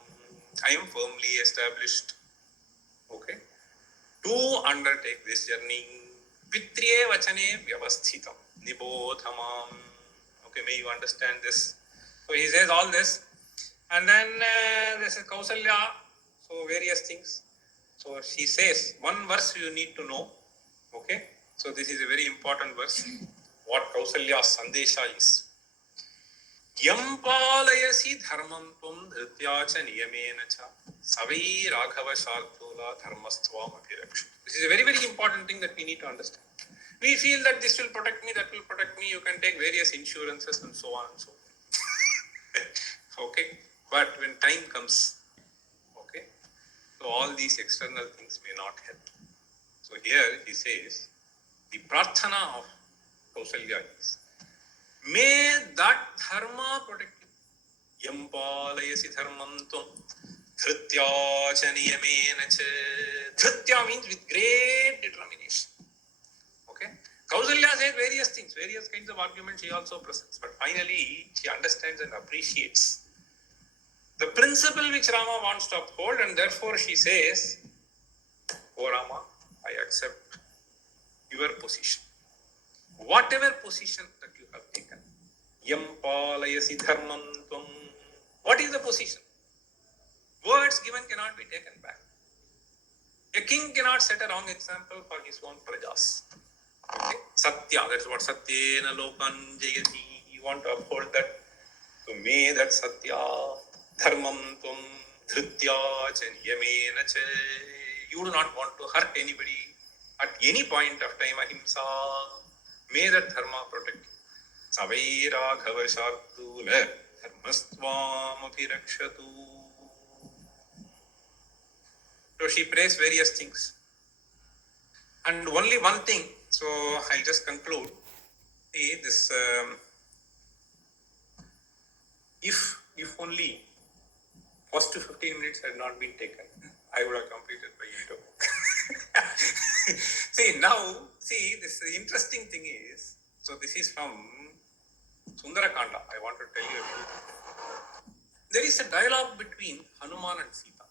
I am firmly established. Okay? To undertake this journey. Pitriye vachane vyavasthitam. Nibodhamam. Okay, may you understand this. So he says all this. And then this is Kausalya. So various things. So she says, one verse you need to know. Okay. So this is a very important verse. What Kausalya's Sandesha is. Yam palayasi dharmam tvam dhrityacha niyamena cha savai raghava shartula dharmastvam apirakshu. This is a very, very important thing that we need to understand. We feel that this will protect me, that will protect me. You can take various insurances and so on and so forth. Okay. But when time comes, okay, so all these external things may not help. So here he says, the prarthana of Kausalya is, may that dharma protect you. Yam palayasi dharmam tvam dhritya cha niyamena cha. Dhritya means with great determination. Okay. Kausalya says various things, various kinds of arguments she also presents. But finally, she understands and appreciates the principle which Rama wants to uphold, and therefore she says, O Rama, I accept your position. Whatever position that you have taken. Yam palayasi dharmam tvam. What is the position? Words given cannot be taken back. A king cannot set a wrong example for his own prajas. Okay? Satya, that's what Satyena Lokan Jayati. You want to uphold that. So may that Satya dharmam tvam dhritya cha niyamena cha. You do not want to hurt anybody at any point of time. Ahimsa. May that dharma protect you. Savai raghava shartula dharmastvam aphirakshatu. So she prays various things. And only one thing, so I'll just conclude. See, this, if only first 15 minutes had not been taken, I would have completed by 8 o'clock. See, this interesting thing is, so this is from Sundarakanda. I want to tell you a few things. There is a dialogue between Hanuman and Sita.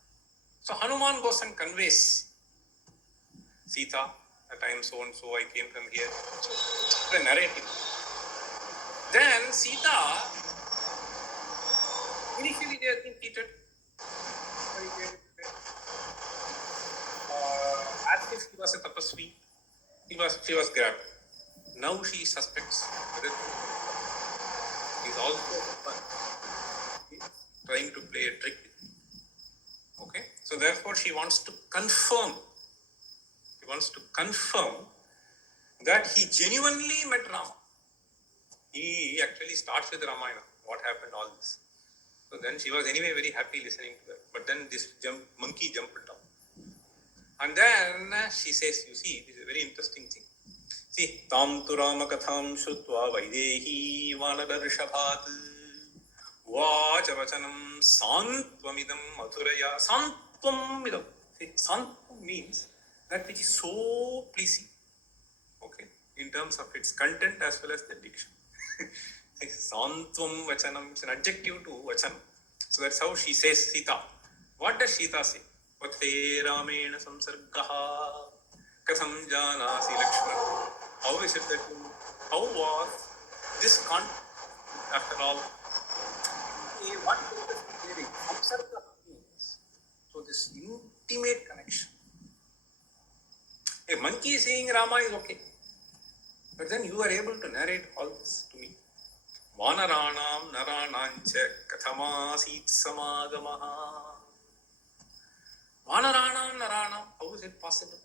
So Hanuman goes and conveys Sita, at time so and so I came from here. So the narrative. Then Sita, initially they have been treated as if he was a tapasvi. She was grabbed. Now she suspects whether he is also trying to play a trick with me. Okay, so therefore she wants to confirm. She wants to confirm that he genuinely met Rama. He actually starts with Ramayana. What happened, all this. So then she was anyway very happy listening to that. But then this monkey jumped down. And then she says, you see, this is a very interesting thing. See, tam tu Rama katham shutva vaidehi vanadarshabhat vacha vachanam santvamidam madhuraya santvamidam. See, santvam means that which is so pleasing. Okay, in terms of its content as well as the diction. Santvam vachanam is an adjective to vachanam. So that's how she says Sita. What does Sita say? Vathe Ramena samsargaha katham janasi Lakshmana. How is it that you, how was this content after all? What is hearing? Samsargaha means, so this intimate connection. A monkey saying Rama is okay. But then you are able to narrate all this to me. Vanaranam naranancha kathamasit samagamaha. Vanaranam naranam, how is it possible?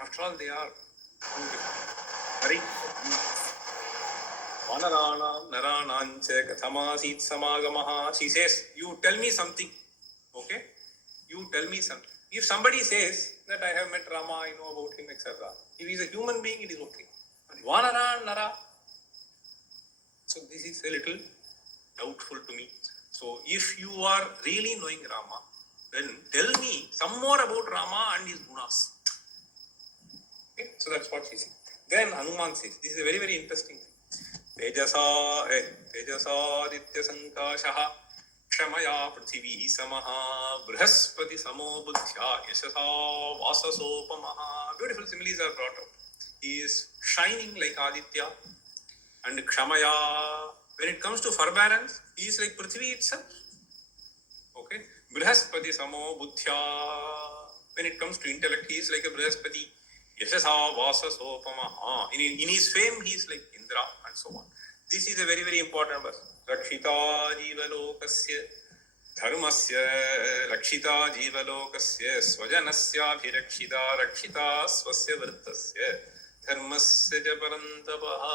After all, they are very Vanaranam naranancha kathamasit samagamaha. She says, you tell me something. Okay? You tell me something. If somebody says that I have met Rama, I know about him, etc. If he is a human being, it is okay. Vanara, Nara. So this is a little doubtful to me. So if you are really knowing Rama, then tell me some more about Rama and his gunas. Okay? So that's what she says. Then Hanuman says, this is a very, very interesting thing. Tejasa Aditya Sankashaha Kshamaya Prithvi Samaha Brihaspati Samo Buddhya Yashasa Vasasopamaha. Beautiful similes are brought up. He is shining like Aditya, and Kshamaya, when it comes to forbearance, he is like Prithvi itself. Okay? Brihaspati Samo Buddhya, when it comes to intellect, he is like a Brihaspati. Yashasa Vasasopamaha. In his fame, he is like Indra, and so on. This is a very, very important verse. Rakshita Jivalokasya Dharmasya Rakshita Jivalokasya Swajanasya Bhirakshita Rakshita Swasya Vrittasya Dharmasya Japarantapaha.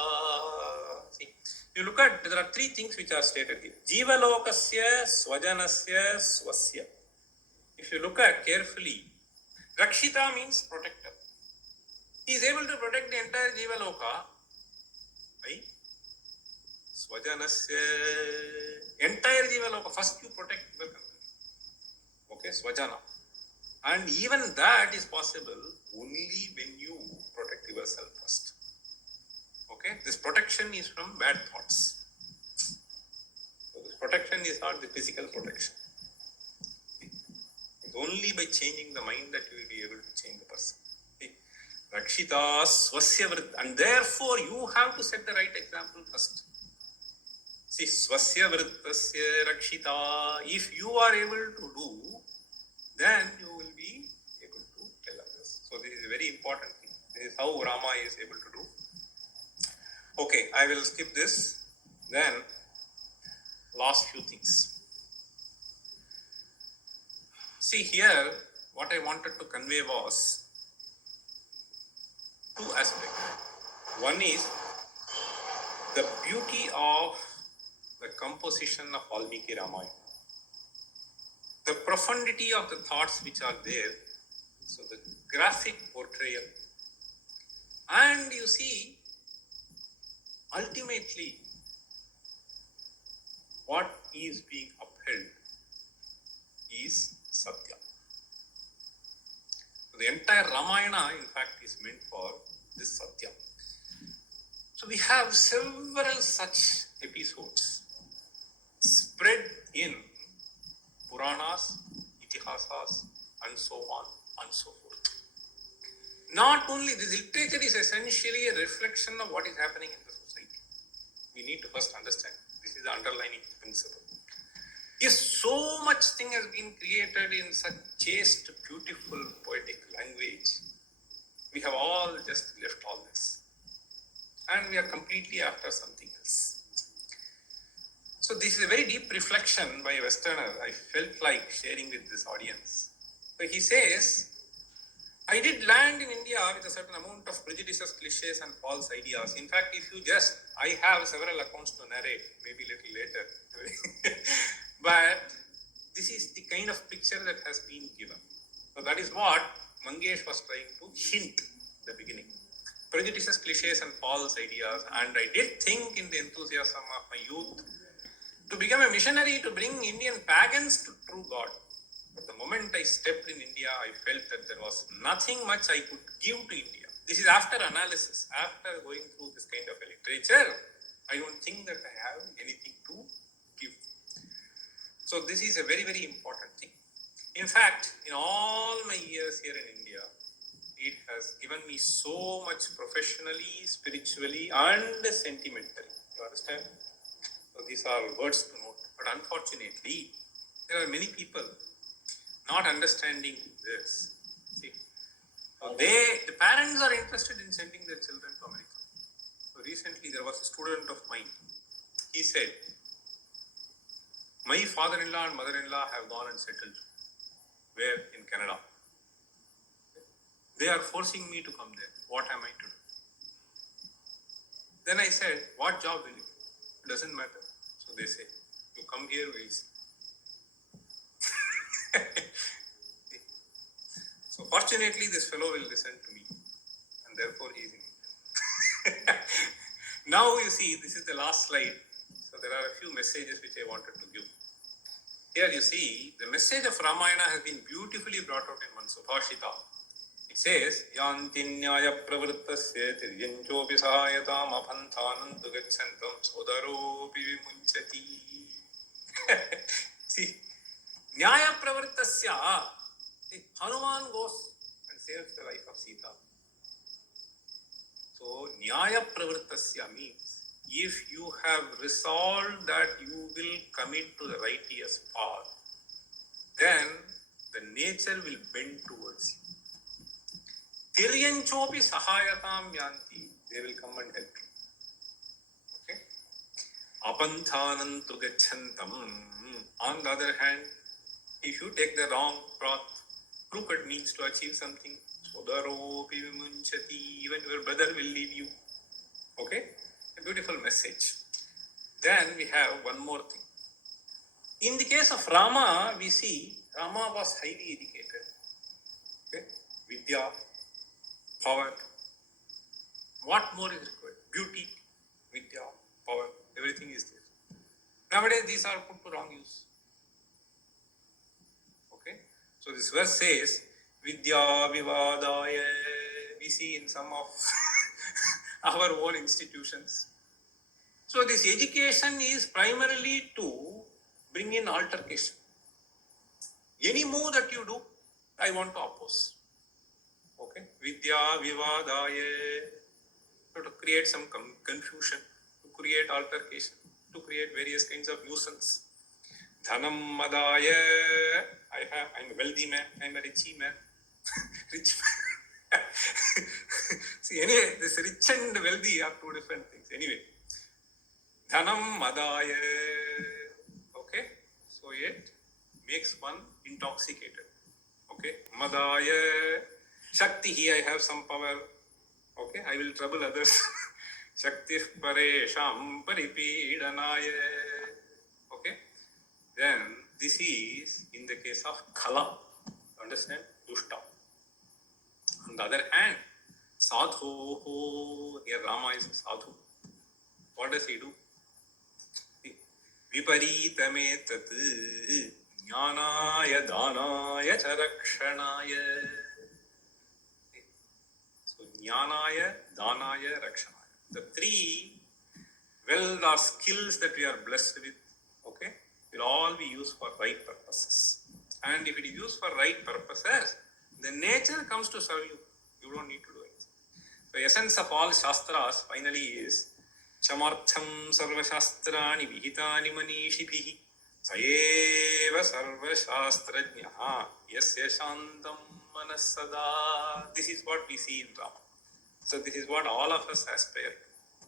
See, you look at, there are three things which are stated here. Jivalokasya Swajanasya Swasya. If you look at carefully, Rakshita means protector. He is able to protect the entire Jivaloka by Swajanasya, entire Jivaloka. First you protect your country. Okay, Swajana. And even that is possible only when you protect yourself first. Okay, this protection is from bad thoughts. So this protection is not the physical protection. It's only by changing the mind that you will be able to change the person. Rakshita Swasya Vrit, and therefore you have to set the right example first. See, Swasya Vrittasya Rakshita, if you are able to do, then you will be able to tell others. So this is a very important thing. This is how Rama is able to do. Okay, I will skip this. Then, last few things. See here, what I wanted to convey was two aspects. One is the beauty of the composition of Valmiki Ramayana, the profundity of the thoughts which are there, so the graphic portrayal, and you see, ultimately, what is being upheld is Satya. So the entire Ramayana, in fact, is meant for this Satya. So we have several such episodes spread in Puranas, Itihasas, and so on and so forth. Not only this, literature is essentially a reflection of what is happening in the society. We need to first understand. This is the underlying principle. If so much thing has been created in such chaste, beautiful, poetic language, we have all just left all this. and we are completely after something else. So this is a very deep reflection by a Westerner. I felt like sharing with this audience. So he says, I did land in India with a certain amount of prejudices, cliches, and false ideas. In fact, if you just, I have several accounts to narrate, maybe a little later. But this is the kind of picture that has been given. So that is what Mangesh was trying to hint in the beginning. Prejudices, cliches, and false ideas. And I did think in the enthusiasm of my youth to become a missionary to bring Indian pagans to true God. But the moment I stepped in India, I felt that there was nothing much I could give to India. This is after analysis, after going through this kind of a literature. I don't think that I have anything to give. So this is a very, very important thing. In fact, in all my years here in India, it has given me so much professionally, spiritually, and sentimentally. You understand? So these are words to note. But unfortunately, there are many people not understanding this. See, so the parents are interested in sending their children to America. So recently there was a student of mine. He said, my father-in-law and mother-in-law have gone and settled. Where? In Canada. They are forcing me to come there. What am I to do? Then I said, what job will you do? It doesn't matter. So they say, you come here, we'll see. So fortunately, this fellow will listen to me, and therefore he is in India. Now you see, this is the last slide. So there are a few messages which I wanted to give. Here you see, the message of Ramayana has been beautifully brought out in one Subhashita. It says, Yantinyaya pravrittasya tiryanchopi sahayatam apanthanam gachantam sodaropi vimunchati. See, Nyaya pravrittasya, Hanuman goes and saves the life of Sita. So, Nyaya pravrittasya means, if you have resolved that you will commit to the righteous path, then the nature will bend towards you. Tiryanchopi sahayatam yanti, they will come and help you. Okay? Apanthanam tu gachantam. On the other hand, if you take the wrong path, crooked means to achieve something, sodaropi vimunchati, even your brother will leave you. Okay? A beautiful message. Then we have one more thing. In the case of Rama, we see Rama was highly educated. Okay? Vidya, power. What more is required? Beauty, Vidya, power, everything is there. Nowadays, these are put to wrong use. Okay? So this verse says, Vidya Vivadaya. We see in some of our own institutions. So this education is primarily to bring in altercation. Any move that you do, I want to oppose. Okay? Vidya Vivadaya. So to create some confusion, to create altercation, to create various kinds of nuisance. Dhanam Madaya. I'm a wealthy man, I'm a richy man. Rich man. See, anyway, this rich and wealthy are two different things. Anyway, Dhanam Madaya. Okay, so it makes one intoxicated. Okay, Madaya. Shakti, here I have some power. Okay, I will trouble others. Shakti paresham paripidanaya. Okay, then this is in the case of Khala. Understand? Dushta. On the other hand, Sadhu, here Rama is a Sadhu. What does he do? Viparitame tat jnanaya dhanaya charakshanaya. So, jnanaya, dhanaya, rakshanaya. The three wealth or skills that we are blessed with, okay, will all be used for right purposes. And if it is used for right purposes, the nature comes to serve you. You don't need to do it. The essence of all shastras finally is Chamartham sarva shastrani vihitani manishibhihi saeva sarva shastrajnyaha yasya shantam manasada. This is what we see in Rama. So this is what all of us aspire to.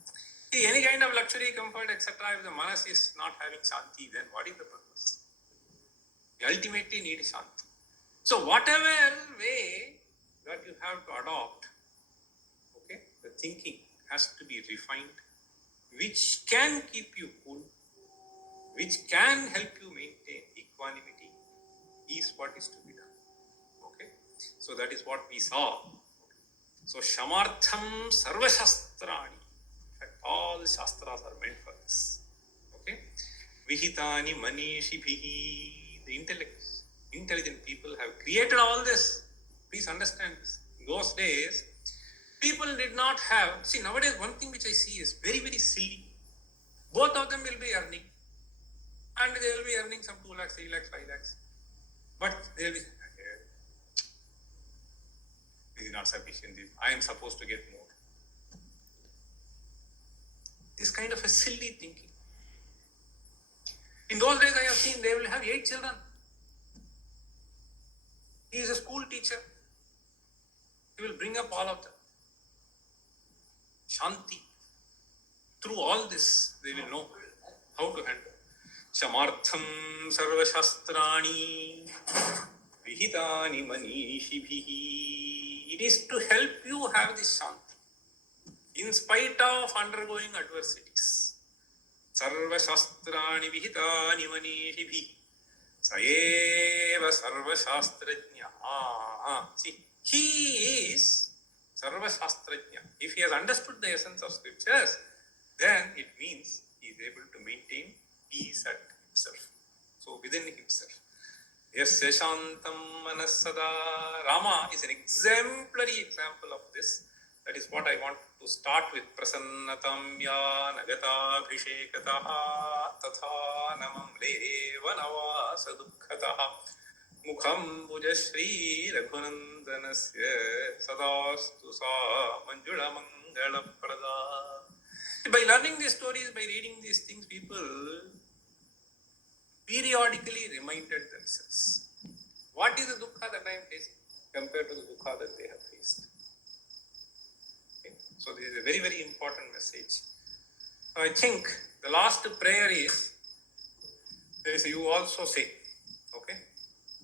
See, any kind of luxury, comfort, etc., if the manas is not having shanti, then what is the purpose? You ultimately need shanti. So whatever way that you have to adopt, okay, the thinking has to be refined, which can keep you cool, which can help you maintain equanimity, is what is to be done. Okay, so that is what we saw. So shamartham sarvashastrani. In fact, all shastras are meant for this. Okay, vihitani manishibhihi. The intelligent people have created all this. Please understand this. In those days, people did not have. See, nowadays one thing which I see is very, very silly. Both of them will be earning, and they will be earning some 2 lakhs, 3 lakhs, 5 lakhs. But they will be, this is not sufficient. I am supposed to get more. This kind of a silly thinking. In those days, I have seen they will have 8 children. He is a school teacher. He will bring up all of them. Shanti. Through all this, they will know how to handle. Shamartham sarvashastrani vihitani manishibhihi. It is to help you have this shanti in spite of undergoing adversities. Sarvashastrani vihitani manishibhihi. Saeva sarvashastrajna. See, he is sarvashastrajna. If he has understood the essence of scriptures, then it means he is able to maintain peace at himself. So within himself. Yasya shantam manasada. Rama is an exemplary example of this. That is what I want to start with. Prasannatam ya nagata abhishekataha tatha namam leva sadukkhataha mukham bhujashri raghunandanasya sadastu sa manjula mangala prada. By learning these stories, by reading these things, people periodically reminded themselves, what is the dukkha that I am facing compared to the dukkha that they have faced? Okay. So this is a very, very important message. I think the last prayer is, there is, you also say, okay,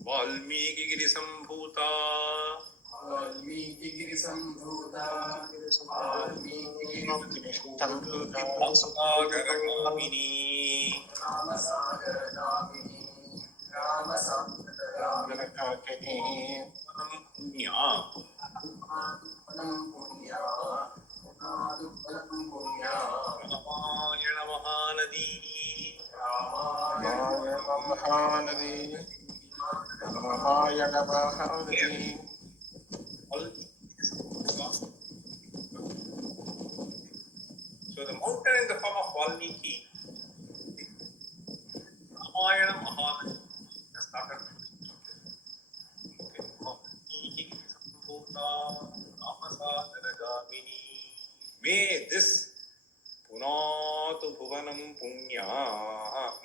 Valmiki Giri Sambhuta. Valmiki Giri Sambhuta. Valmiki Giri Sambhuta. Ramasagaragramini. Ramasagaragramini. Ramasagaragramini. Punya. Punya. Ramayana Mahanadi. Ramayana Mahanadi. Ramayana Mahanadi. So the mountain in the form of Valmiki, Ramayana Mahanadi, started. Okay. Valmiki Sambhuta Ramasagaragramini. May this Punatu Bhuvanam Punya,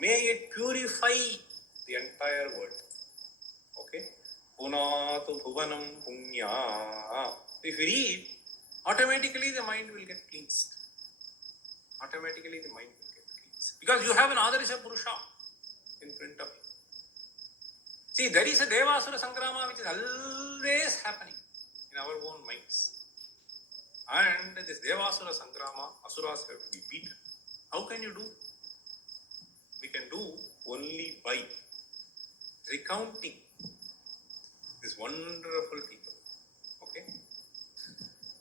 may it purify the entire world. Okay? Punatu Bhuvanam Punya. If you read, automatically the mind will get cleansed. Automatically the mind will get cleansed. Because you have an Adarisha Purusha in front of you. See, there is a Devasura Sangrama which is always happening in our own minds. And this Devasura Sangrama, Asuras have to be beaten. How can you do? We can do only by recounting these wonderful people. Okay?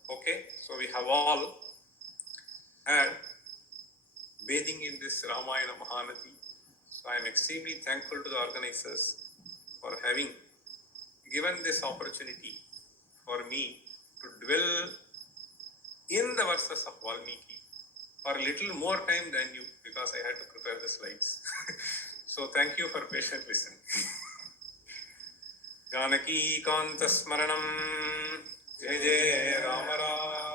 Okay, so we have all had bathing in this Ramayana Mahanadi. So I am extremely thankful to the organizers for having given this opportunity for me to dwell in the verses of Valmiki for a little more time than you, because I had to prepare the slides. So thank you for patient listening. Janaki Kanta Smaranam Jai Jai Rama Rama.